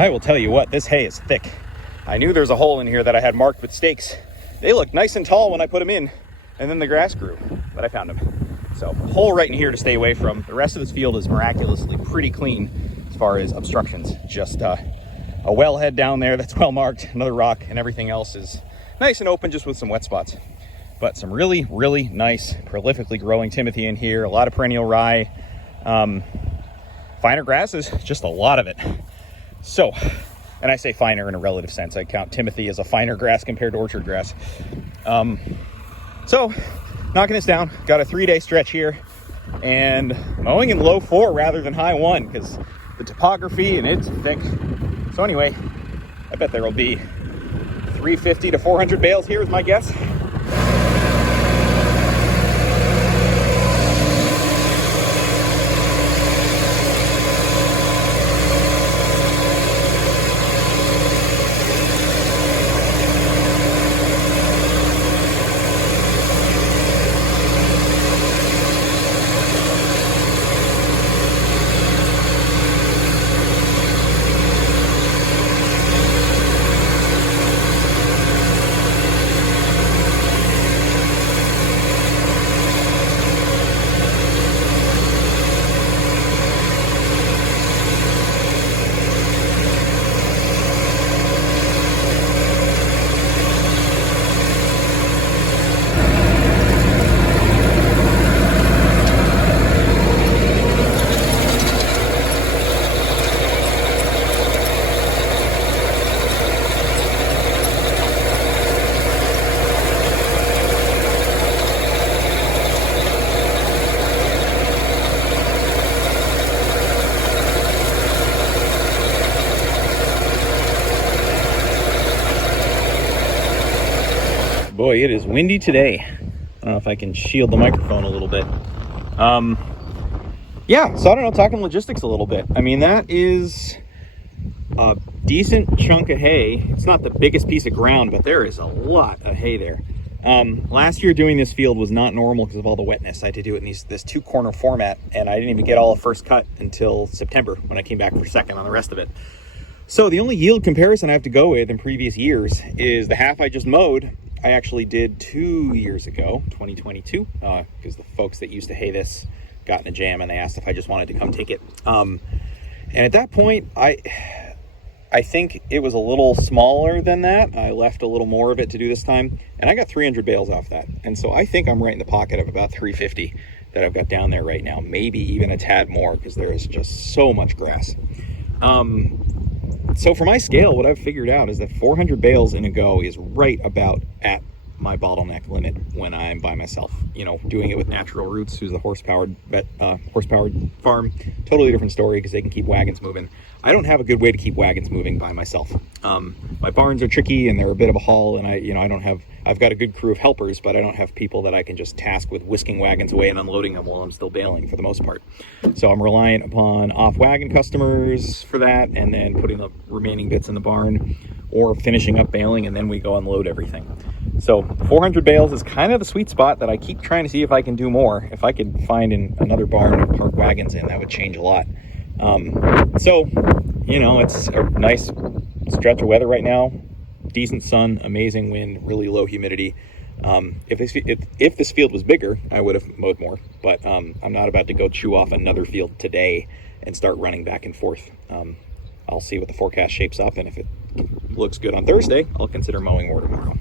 I will tell you what, this hay is thick. I knew there's a hole in here that I had marked with stakes. They looked nice and tall when I put them in, and then the grass grew, but I found them. So, hole right in here to stay away from. The rest of this field is miraculously pretty clean as far as obstructions. Just a wellhead down there that's well marked, another rock, and everything else is nice and open, just with some wet spots. But some really, really nice, prolifically growing timothy in here, a lot of perennial rye. Finer grasses, just a lot of it. So, and I say finer in a relative sense. I count timothy as a finer grass compared to orchard grass. So, knocking this down, got a 3-day stretch here, and mowing in low 4 rather than high 1 because the topography and it's thick. So anyway, I bet there will be 350 to 400 bales here is my guess. Boy, it is windy today. I don't know if I can shield the microphone a little bit. Yeah, so I don't know, talking logistics a little bit. I mean, that is a decent chunk of hay. It's not the biggest piece of ground, but there is a lot of hay there. Last year doing this field was not normal because of all the wetness. I had to do it in this 2-corner format, and I didn't even get all the first cut until September when I came back for second on the rest of it. So the only yield comparison I have to go with in previous years is the half I just mowed. I actually did 2 years ago, 2022, because the folks that used to hay this got in a jam and they asked if I just wanted to come take it. And at that point, I think it was a little smaller than that. I left a little more of it to do this time, and I got 300 bales off that. And so I think I'm right in the pocket of about 350 that I've got down there right now, maybe even a tad more because there is just so much grass. So for my scale, what I've figured out is that 400 bales in a go is right about at my bottleneck limit when I'm by myself. You know, doing it with Natural Roots, who's the horse-powered farm, totally different story because they can keep wagons moving. I don't have a good way to keep wagons moving by myself. My barns are tricky and they're a bit of a haul, and I've got a good crew of helpers, but I don't have people that I can just task with whisking wagons away and unloading them while I'm still baling for the most part. So I'm reliant upon off-wagon customers for that, and then putting the remaining bits in the barn or finishing up baling, and then we go unload everything. So 400 bales is kind of the sweet spot that I keep trying to see if I can do more. If I could find another barn to park wagons in, that would change a lot. So, you know, it's a nice stretch of weather right now. Decent sun, amazing wind, really low humidity. If this field was bigger, I would have mowed more, but I'm not about to go chew off another field today and start running back and forth. I'll see what the forecast shapes up, and if it looks good on Thursday, I'll consider mowing more tomorrow.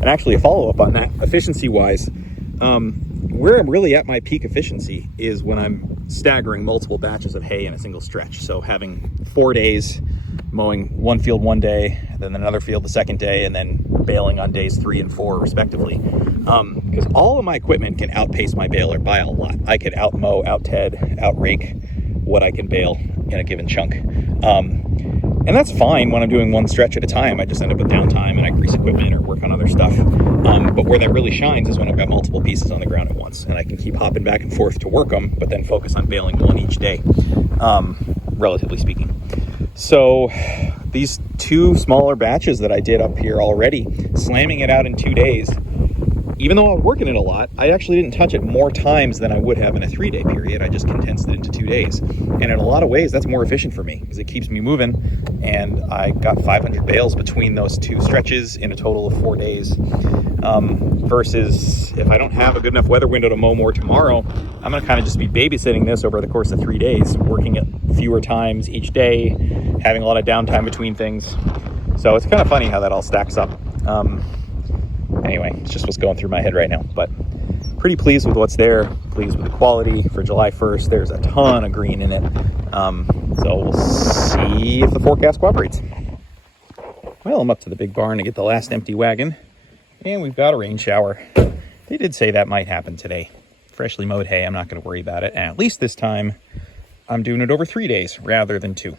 And actually, a follow-up on that, efficiency-wise, where I'm really at my peak efficiency is when I'm staggering multiple batches of hay in a single stretch. So having 4 days, mowing one field one day, then another field the second day, and then baling on days 3 and 4 respectively. Because all of my equipment can outpace my baler by a lot. I could out-mow, out-ted, out-rake what I can bale in a given chunk. And that's fine when I'm doing one stretch at a time. I just end up with downtime and I grease equipment or work on other stuff. But where that really shines is when I've got multiple pieces on the ground at once, and I can keep hopping back and forth to work them, but then focus on baling one each day, relatively speaking. So these 2 smaller batches that I did up here already, slamming it out in 2 days, even though I was working it a lot, I actually didn't touch it more times than I would have in a 3-day period. I just condensed it into 2 days. And in a lot of ways, that's more efficient for me because it keeps me moving. And I got 500 bales between those 2 stretches in a total of 4 days. Versus if I don't have a good enough weather window to mow more tomorrow, I'm going to kind of just be babysitting this over the course of 3 days, working it fewer times each day, having a lot of downtime between things. So it's kind of funny how that all stacks up. Anyway, it's just what's going through my head right now, but pretty pleased with what's there, pleased with the quality. For July 1st, there's a ton of green in it. So we'll see if the forecast cooperates. Well, I'm up to the big barn to get the last empty wagon, and we've got a rain shower. They did say that might happen today. Freshly mowed hay, I'm not going to worry about it. And at least this time, I'm doing it over 3 days rather than 2.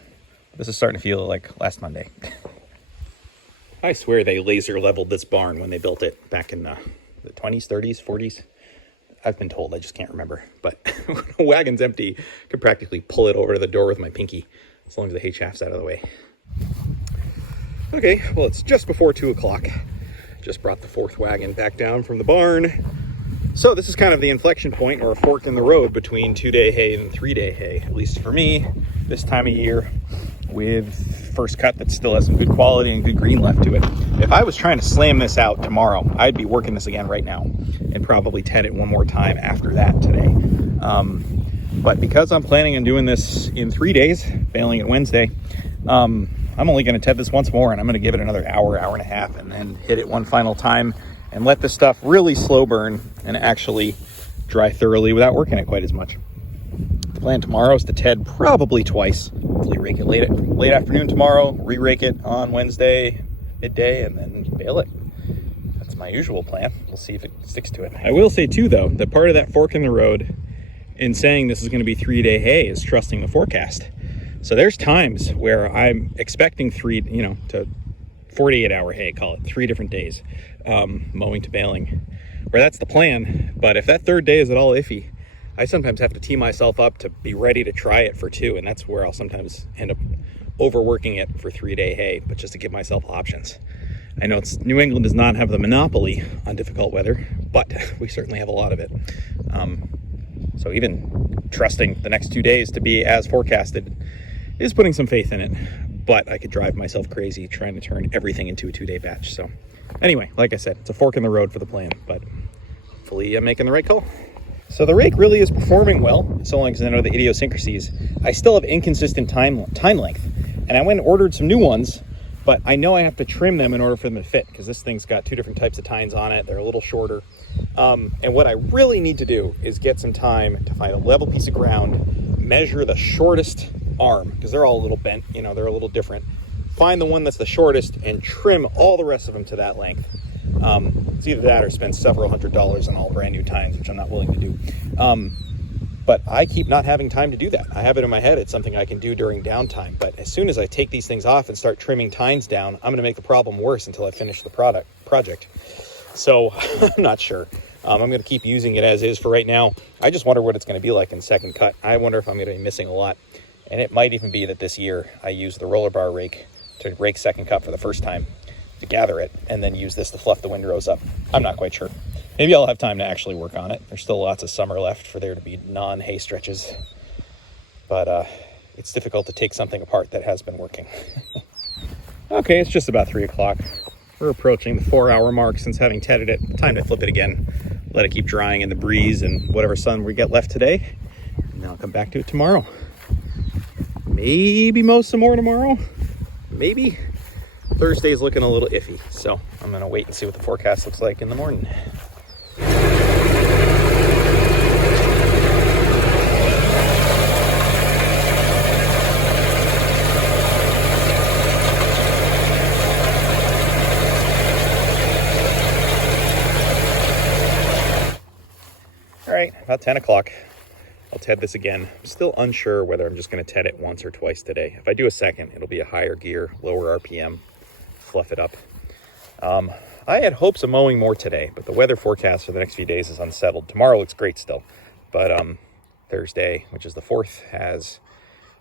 This is starting to feel like last Monday. I swear they laser leveled this barn when they built it back in the 20s, 30s, 40s. I've been told, I just can't remember. But when a wagon's empty, I could practically pull it over to the door with my pinky, as long as the hay shaft's out of the way. Okay, well, it's just before 2 o'clock. Just brought the 4th wagon back down from the barn. So this is kind of the inflection point, or a fork in the road between 2-day hay and 3-day hay, at least for me, this time of year, with first cut that still has some good quality and good green left to it. If I was trying to slam this out tomorrow, I'd be working this again right now and probably ted it one more time after that today. But because I'm planning on doing this in 3 days, baling it Wednesday, I'm only going to ted this once more, and I'm going to give it another hour, hour and a half, and then hit it one final time and let this stuff really slow burn and actually dry thoroughly without working it quite as much. The plan tomorrow is to ted probably twice. Hopefully rake it late afternoon tomorrow, re-rake it on Wednesday midday, and then bale it. That's my usual plan. We'll see if it sticks to it. I will say too, though, that part of that fork in the road in saying this is going to be 3-day hay is trusting the forecast. So there's times where I'm expecting 48-hour hay, call it 3 different days, mowing to baling, where that's the plan. But if that 3rd day is at all iffy, I sometimes have to tee myself up to be ready to try it for 2, and that's where I'll sometimes end up overworking it for 3-day hay, but just to give myself options. I know New England does not have the monopoly on difficult weather, but we certainly have a lot of it. So even trusting the next 2 days to be as forecasted is putting some faith in it, but I could drive myself crazy trying to turn everything into a 2-day batch. So anyway, like I said, it's a fork in the road for the plan, but hopefully I'm making the right call. So the rake really is performing well, so long as I know the idiosyncrasies. I still have inconsistent time length, and I went and ordered some new ones, but I know I have to trim them in order for them to fit, because this thing's got 2 different types of tines on it. They're a little shorter. And what I really need to do is get some time to find a level piece of ground, measure the shortest arm, because they're all a little bent, they're a little different. Find the one that's the shortest and trim all the rest of them to that length. It's either that or spend several $100s on all brand new tines, which I'm not willing to do. But I keep not having time to do that. I have it in my head, it's something I can do during downtime. But as soon as I take these things off and start trimming tines down, I'm going to make the problem worse until I finish the project. So I'm not sure. I'm going to keep using it as is for right now. I just wonder what it's going to be like in second cut. I wonder if I'm going to be missing a lot. And it might even be that this year I use the roller bar rake to rake second cut for the first time, to gather it, and then use this to fluff the windrows up. I'm not quite sure. Maybe I'll have time to actually work on it. There's still lots of summer left for there to be non-hay stretches. But it's difficult to take something apart that has been working. Okay, it's just about 3 o'clock. We're approaching the 4-hour mark since having tedded it. Time to flip it again. Let it keep drying in the breeze and whatever sun we get left today. And then I'll come back to it tomorrow. Maybe mow some more tomorrow. Maybe. Thursday's looking a little iffy, so I'm gonna wait and see what the forecast looks like in the morning. All right, about 10 o'clock. I'll ted this again. I'm still unsure whether I'm just going to ted it once or twice today. If I do a second, it'll be a higher gear, lower RPM, fluff it up. I had hopes of mowing more today, but the weather forecast for the next few days is unsettled. Tomorrow looks great still, but Thursday, which is the 4th, has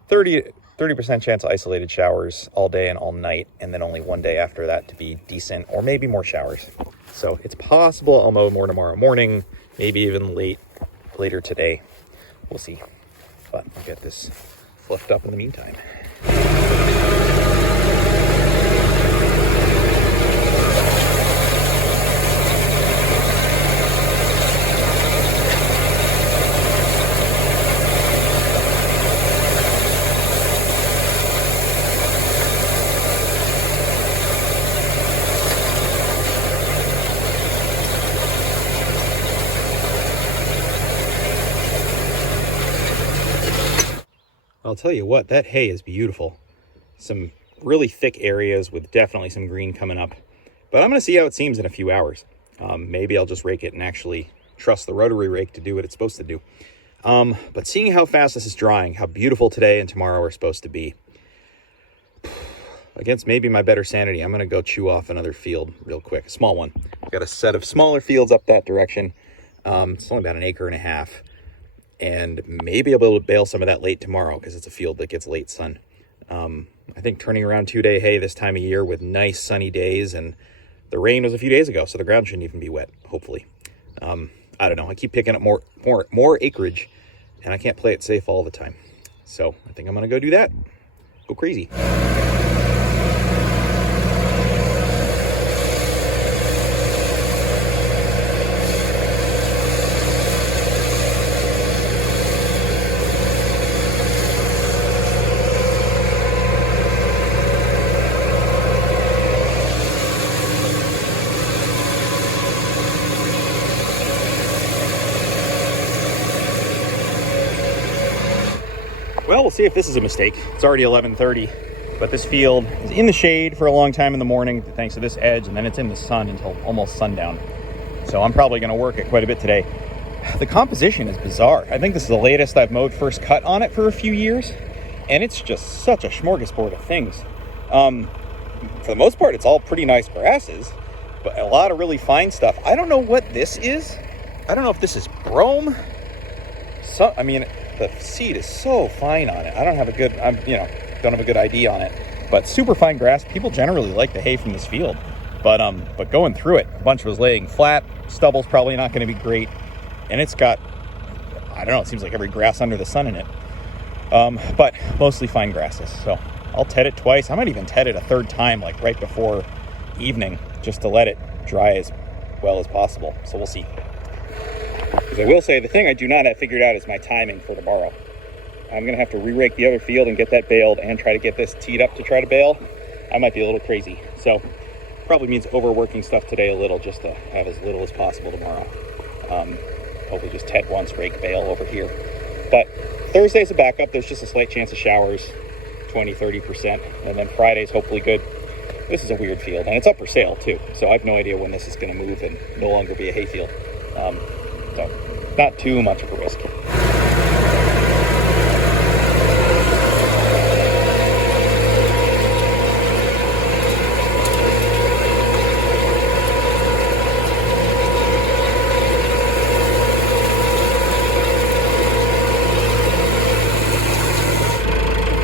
30% chance of isolated showers all day and all night, and then only one day after that to be decent, or maybe more showers. So it's possible I'll mow more tomorrow morning, maybe even later today. We'll see. But I'll get this fluffed up in the meantime. I'll tell you what, that hay is beautiful. Some really thick areas with definitely some green coming up. But I'm going to see how it seems in a few hours. Maybe I'll just rake it and actually trust the rotary rake to do what it's supposed to do. But seeing how fast this is drying, how beautiful today and tomorrow are supposed to be, against maybe my better sanity, I'm going to go chew off another field real quick, a small one. I've got a set of smaller fields up that direction. It's only about 1.5 acres. And maybe I'll be able to bale some of that late tomorrow because it's a field that gets late sun. I think turning around 2-day hay this time of year with nice sunny days, and the rain was a few days ago, so the ground shouldn't even be wet, hopefully. I don't know. I keep picking up more acreage, and I can't play it safe all the time. So I think I'm going to go do that. Go crazy. Well, we'll see if this is a mistake. It's already 11:30, but this field is in the shade for a long time in the morning thanks to this edge, and then it's in the sun until almost sundown. So I'm probably going to work it quite a bit today. The composition is bizarre. I think this is the latest I've mowed first cut on it for a few years, and it's just such a smorgasbord of things. For the most part, it's all pretty nice grasses, but a lot of really fine stuff. I don't know what this is. I don't know if this is brome. I mean, the seed is so fine on it. I don't have a good, don't have a good ID on it, but super fine grass. People generally like the hay from this field, but going through it, a bunch was laying flat. Stubble's probably not going to be great, and it's got, I don't know, it seems like every grass under the sun in it, but mostly fine grasses. So I'll ted it twice. I might even ted it a third time, like right before evening, just to let it dry as well as possible. So we'll see. Because I will say, the thing I do not have figured out is my timing for tomorrow. I'm going to have to re-rake the other field and get that baled and try to get this teed up to try to bale. I might be a little crazy. So probably means overworking stuff today a little, just to have as little as possible tomorrow. Hopefully just ted once, rake, bale over here. But Thursday's a backup. There's just a slight chance of showers, 20-30%. And then Friday's hopefully good. This is a weird field, and it's up for sale too. So I have no idea when this is going to move and no longer be a hay field. So not too much of a risk.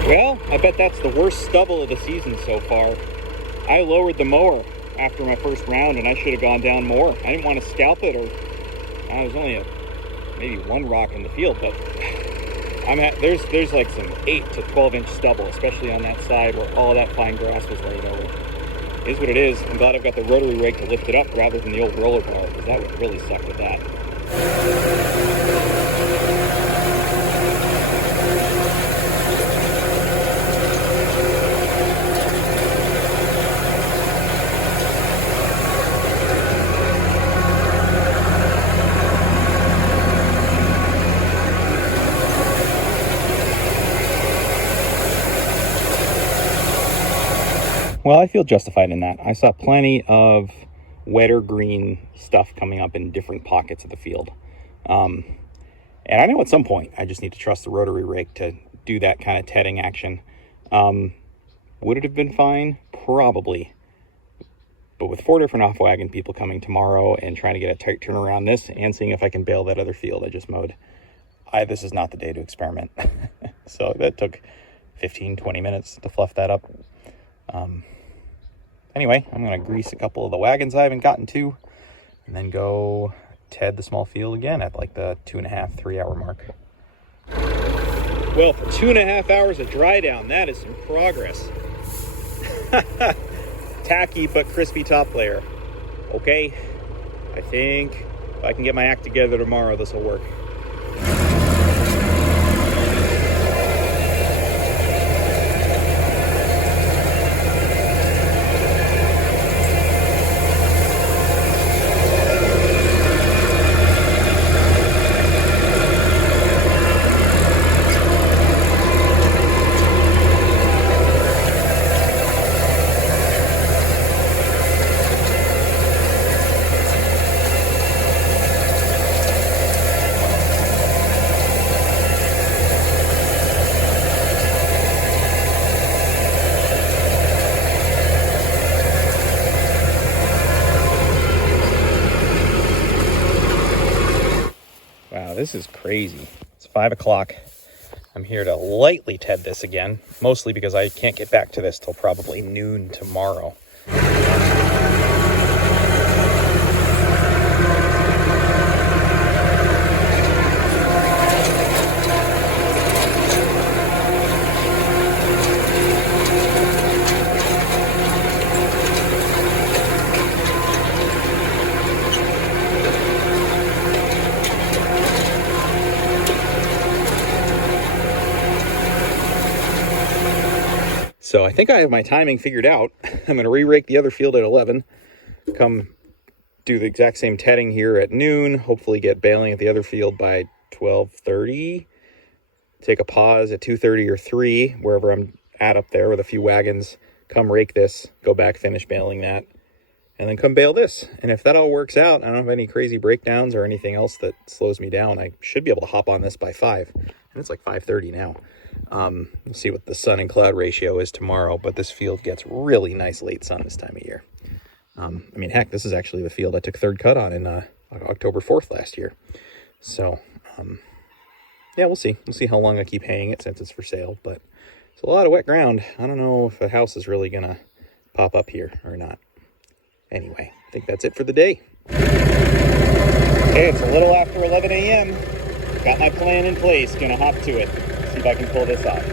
Well, I bet that's the worst stubble of the season so far. I lowered the mower after my first round, and I should have gone down more. I didn't want to scalp it, or I was only maybe one rock in the field, but there's like some 8 to 12 inch stubble, especially on that side where all that fine grass was laid over. It is what it is. I'm glad I've got the rotary rake to lift it up rather than the old roller blower, because that would really suck with that. Well, I feel justified in that. I saw plenty of wetter green stuff coming up in different pockets of the field. And I know at some point I just need to trust the rotary rake to do that kind of tedding action. Would it have been fine? Probably. But with 4 different off-wagon people coming tomorrow and trying to get a tight turnaround on this and seeing if I can bale that other field I just mowed, this is not the day to experiment. So that took 15-20 minutes to fluff that up. Anyway, I'm going to grease a couple of the wagons I haven't gotten to. and then go ted the small field again at like the 2.5, 3 hour mark. Well, for 2.5 hours of dry down, that is some progress. Tacky but crispy top layer. Okay, I think if I can get my act together tomorrow, this will work. This is crazy. It's 5 o'clock. I'm here to lightly ted this again, mostly because I can't get back to this till probably noon tomorrow. So I think I have my timing figured out. I'm going to re-rake the other field at 11, come do the exact same tedding here at noon, hopefully get baling at the other field by 12:30, take a pause at 2:30 or 3, wherever I'm at up there with a few wagons, come rake this, go back, finish baling that, and then come bale this. And if that all works out, I don't have any crazy breakdowns or anything else that slows me down, I should be able to hop on this by 5. And it's like 5:30 now. We'll see what the sun and cloud ratio is tomorrow, but this field gets really nice late sun this time of year. I mean, heck, this is actually the field I took third cut on in October 4th last year. So, yeah, we'll see. We'll see how long I keep haying it since it's for sale, but it's a lot of wet ground. I don't know if a house is really going to pop up here or not. Anyway, I think that's it for the day. Okay, it's a little after 11 a.m. Got my plan in place. Gonna hop to it. See if I can pull this off.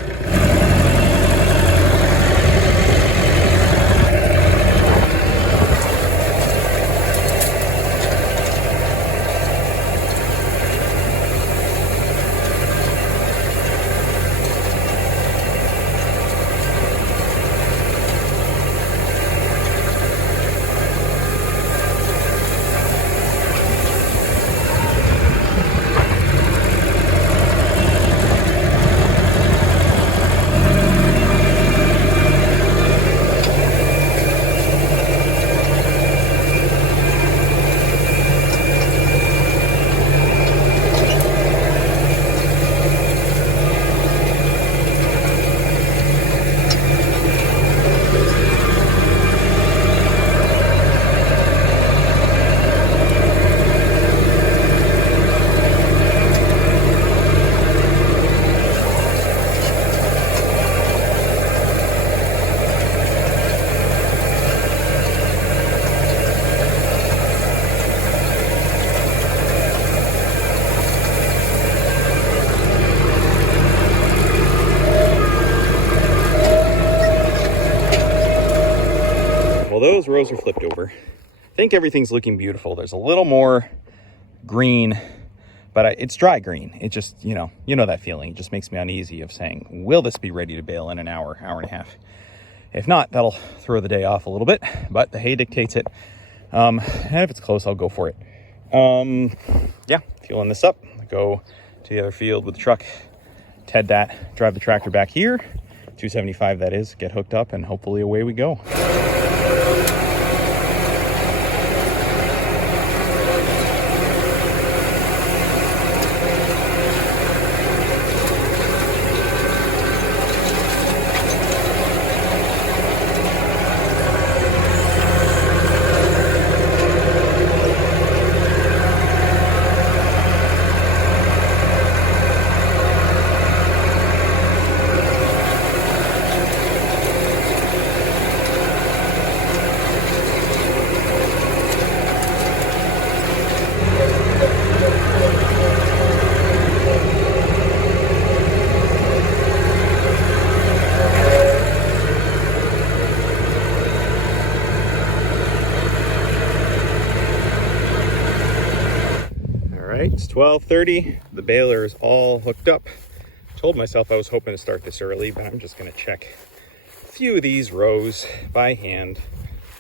Those rows are flipped over. I think everything's looking beautiful. There's a little more green, but it's dry green. It just, you know that feeling. It just makes me uneasy of saying, will this be ready to bale in an hour, hour and a half? If not, that'll throw the day off a little bit, but the hay dictates it. And if it's close, I'll go for it. Yeah, fueling this up. Go to the other field with the truck, ted that, drive the tractor back here, 275 that is, get hooked up, and hopefully away we go. right, it's 12:30. The baler is all hooked up. Told myself I was hoping to start this early, but I'm just gonna check a few of these rows by hand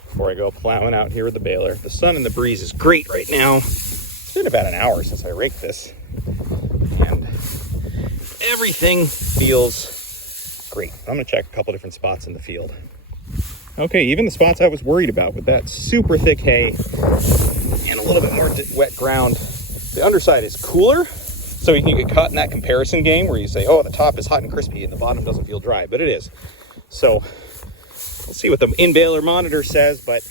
before I go plowing out here with the baler. The sun and the breeze is great right now. It's been about an hour since I raked this, and everything feels great. I'm gonna check a couple different spots in the field. Okay, even the spots I was worried about with that super thick hay and a little bit more wet ground, the underside is cooler, so you can get caught in that comparison game where you say, oh, the top is hot and crispy and the bottom doesn't feel dry, but it is. So we'll see what the in-baler monitor says, but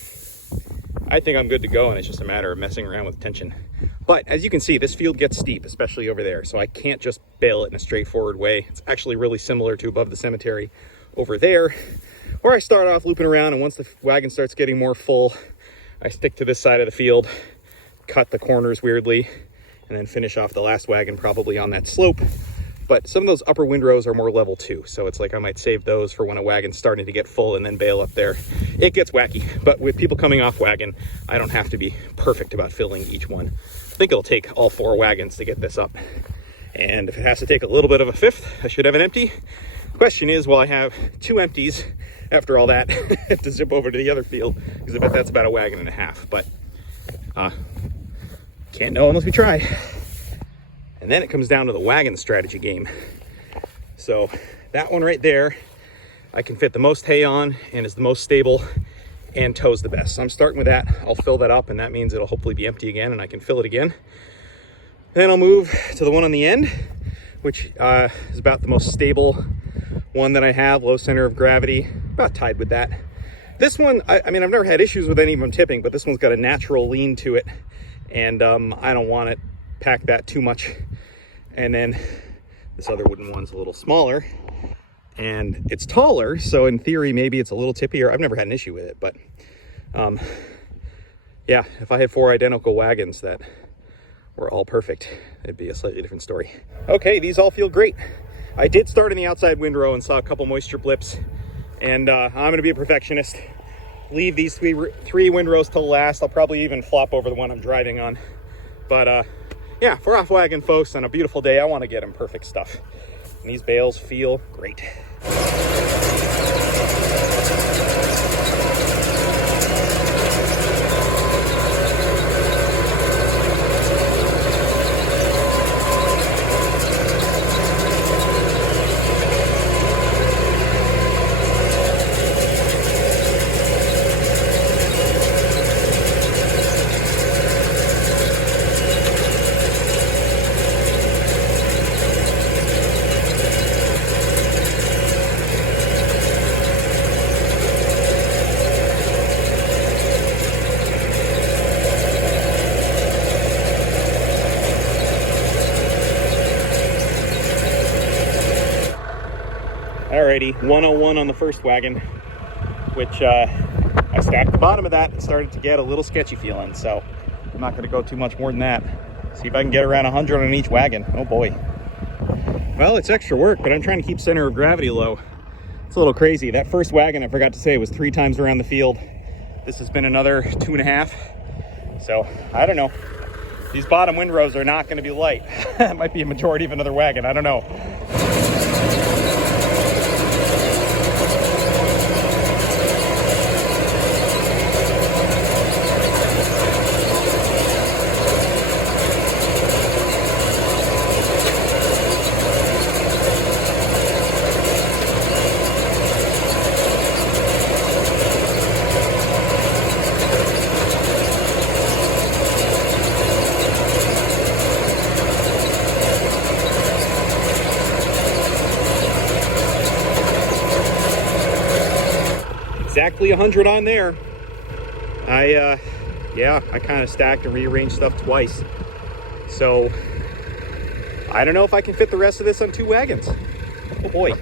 I think I'm good to go, and it's just a matter of messing around with tension. But as you can see, this field gets steep, especially over there, so I can't just bale it in a straightforward way. It's actually really similar to above the cemetery over there, where I start off looping around, and once the wagon starts getting more full, I stick to this side of the field, cut the corners weirdly, and then finish off the last wagon probably on that slope. But some of those upper windrows are more level too, so it's like I might save those for when a wagon's starting to get full and then bale up there. It gets wacky, but with people coming off wagon, I don't have to be perfect about filling each one. I think it'll take all 4 wagons to get this up. And if it has to take a little bit of a fifth, I should have an empty. Question is, will I have 2 empties after all that to zip over to the other field? Because I bet that's about a wagon and a half, but can't know unless we try. And then it comes down to the wagon strategy game. So that one right there, I can fit the most hay on and is the most stable and tows the best. So I'm starting with that. I'll fill that up, and that means it'll hopefully be empty again and I can fill it again. Then I'll move to the one on the end, which is about the most stable one that I have, low center of gravity, about tied with that. This one, I mean, I've never had issues with any of them tipping, but this one's got a natural lean to it, and I don't want it pack that too much. And then this other wooden one's a little smaller and it's taller, so in theory maybe it's a little tippier. I've never had an issue with it, but yeah, if I had 4 identical wagons that were all perfect, it'd be a slightly different story. Okay, these all feel great. I did start in the outside windrow and saw a couple moisture blips, and I'm gonna be a perfectionist, leave these 3 windrows till last. I'll probably even flop over the one I'm driving on, but yeah, for off wagon folks on a beautiful day, I want to get them perfect stuff. And these bales feel great. Alrighty, 101 on the first wagon, which I stacked the bottom of that. It started to get a little sketchy feeling, so I'm not going to go too much more than that. See if I can get around 100 on each wagon. Oh boy. Well, it's extra work, but I'm trying to keep center of gravity low. It's a little crazy. That first wagon, I forgot to say, was 3 times around the field. This has been another 2.5. So I don't know. These bottom windrows are not going to be light. That might be a majority of another wagon. I don't know. Exactly 100 on there. Yeah, I kind of stacked and rearranged stuff twice. So I don't know if I can fit the rest of this on 2 wagons. Oh boy.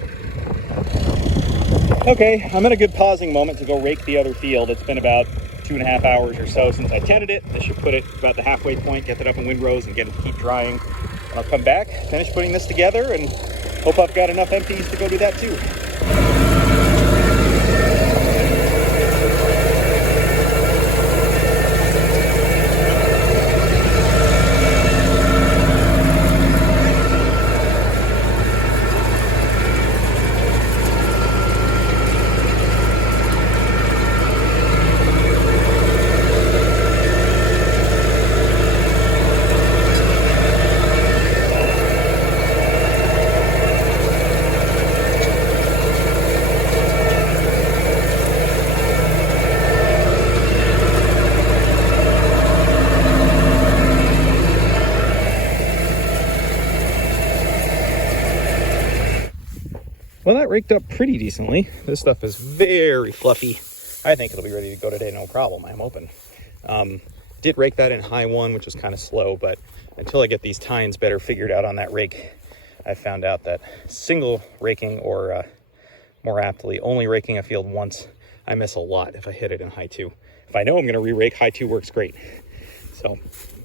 Okay, I'm in a good pausing moment to go rake the other field. It's been about 2.5 hours or so since I tedded it. I should put it about the halfway point, get it up in windrows and get it to keep drying. I'll come back, finish putting this together, and hope I've got enough empties to go do that too. raked up pretty decently. This stuff is very fluffy. I think it'll be ready to go today, no problem. I'm open. Did rake that in high 1, which was kind of slow, but until I get these tines better figured out on that rake, I found out that single raking, or more aptly, only raking a field once, I miss a lot if I hit it in high 2. If I know I'm going to re-rake, high 2 works great. So,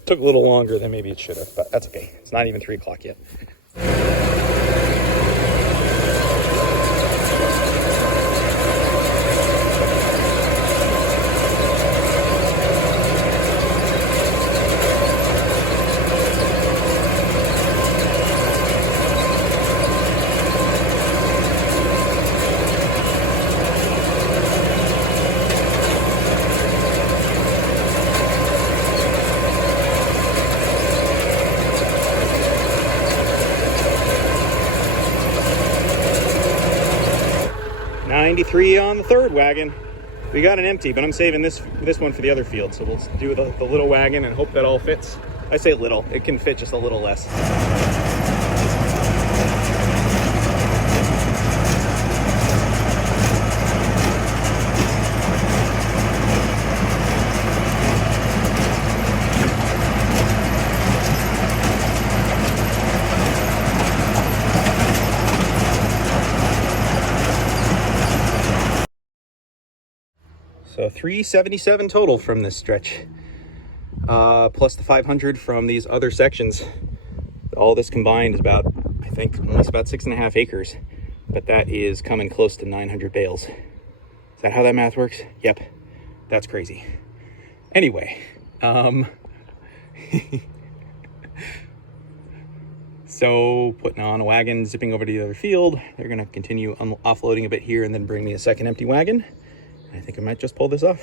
took a little longer than maybe it should have, but that's okay. It's not even 3 o'clock yet. 93 on the third wagon. We got an empty, but I'm saving this one for the other field. So we'll do the little wagon and hope that all fits. I say little, it can fit just a little less. So 377 total from this stretch, plus the 500 from these other sections. All this combined is about, I think, almost about 6.5 acres, but that is coming close to 900 bales. Is that how that math works? Yep, that's crazy. Anyway, so putting on a wagon, zipping over to the other field. They're gonna continue offloading a bit here and then bring me a second empty wagon. I think I might just pull this off.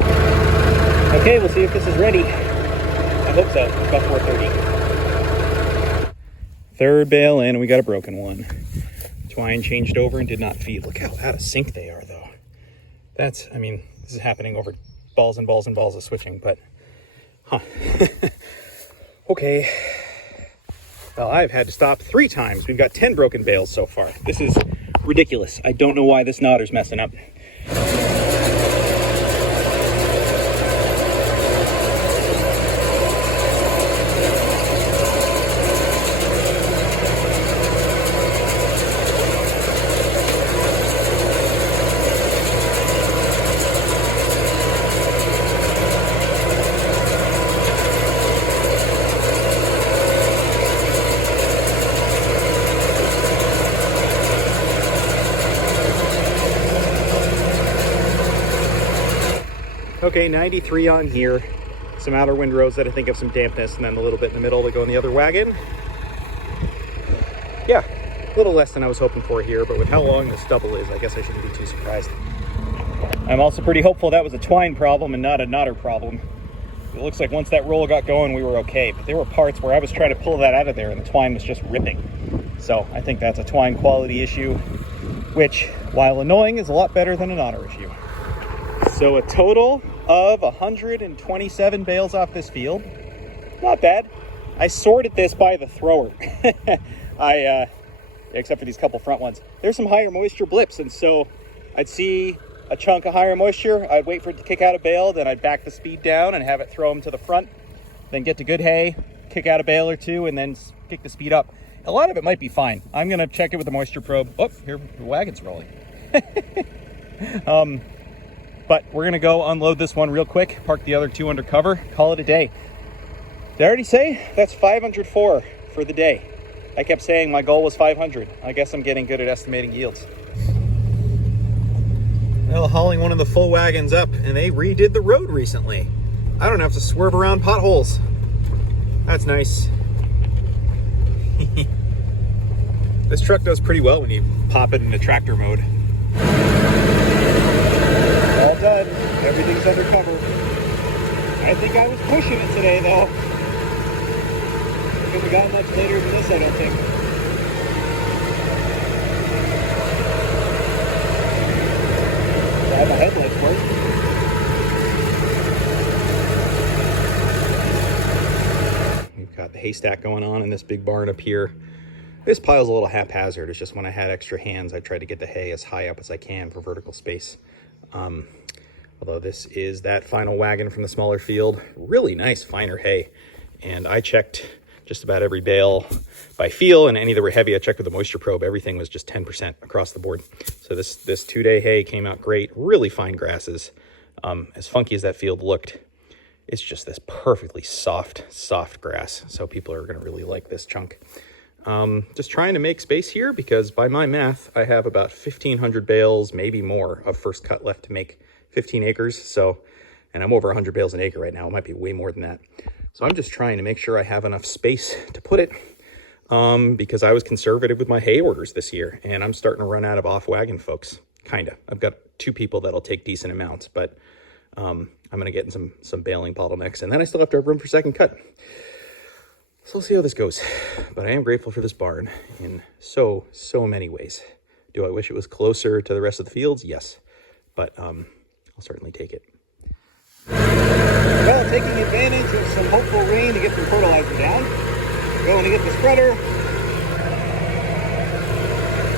Okay, we'll see if this is ready. I hope so. It's about 4:30. Third bale in, and we got a broken one. Twine changed over and did not feed. Look how out of sync they are, though. That's, I mean, this is happening over balls and balls and balls of switching, but, huh. Okay. Well, I've had to stop 3 times. We've got 10 broken bales so far. This is ridiculous. I don't know why this knotter's messing up. Okay, 93 on here. Some outer windrows that I think have some dampness, and then a little bit in the middle to go in the other wagon. Yeah, a little less than I was hoping for here, but with how long this double is, I guess I shouldn't be too surprised. I'm also pretty hopeful that was a twine problem and not a knotter problem. It looks like once that roll got going, we were okay, but there were parts where I was trying to pull that out of there and the twine was just ripping. So I think that's a twine quality issue, which, while annoying, is a lot better than a knotter issue. So a total of 127 bales off this field. Not bad. I sorted this by the thrower. Except for these couple front ones. There's some higher moisture blips, and so I'd see a chunk of higher moisture, I'd wait for it to kick out a bale, then I'd back the speed down and have it throw them to the front, then get to good hay, kick out a bale or two, and then kick the speed up. A lot of it might be fine. I'm gonna check it with the moisture probe. Oh, here the wagon's rolling. But we're gonna go unload this one real quick, park the other 2 under cover, call it a day. Did I already say? That's 504 for the day. I kept saying my goal was 500. I guess I'm getting good at estimating yields. Well, hauling one of the full wagons up, and they redid the road recently. I don't have to swerve around potholes. That's nice. This truck does pretty well when you pop it into tractor mode. All done. Everything's under cover. I think I was pushing it today, though. Couldn't have gone much later than this, I don't think. Glad my headlights work. We've got the haystack going on in this big barn up here. This pile's a little haphazard. It's just when I had extra hands, I tried to get the hay as high up as I can for vertical space. Although this is that final wagon from the smaller field. Really nice, finer hay. And I checked just about every bale by feel, and any that were heavy, I checked with a moisture probe. Everything was just 10% across the board. So this 2-day hay came out great. Really fine grasses. As funky as that field looked, it's just this perfectly soft grass. So people are going to really like this chunk. Just trying to make space here because by my math, I have about 1,500 bales, maybe more, of first cut left to make 15 acres. So, and I'm over 100 bales an acre right now. It might be way more than that. So I'm just trying to make sure I have enough space to put it, because I was conservative with my hay orders this year, and I'm starting to run out of off wagon folks. Kinda. I've got 2 people that'll take decent amounts, but I'm gonna get in some baling bottlenecks, and then I still have to have room for second cut. So we'll see how this goes. But I am grateful for this barn in so many ways. Do I wish it was closer to the rest of the fields? Yes, but I'll certainly take it. Well, taking advantage of some hopeful rain to get some fertilizer down. Going to get the spreader.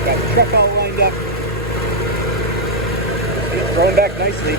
Got the truck all lined up. It's growing back nicely.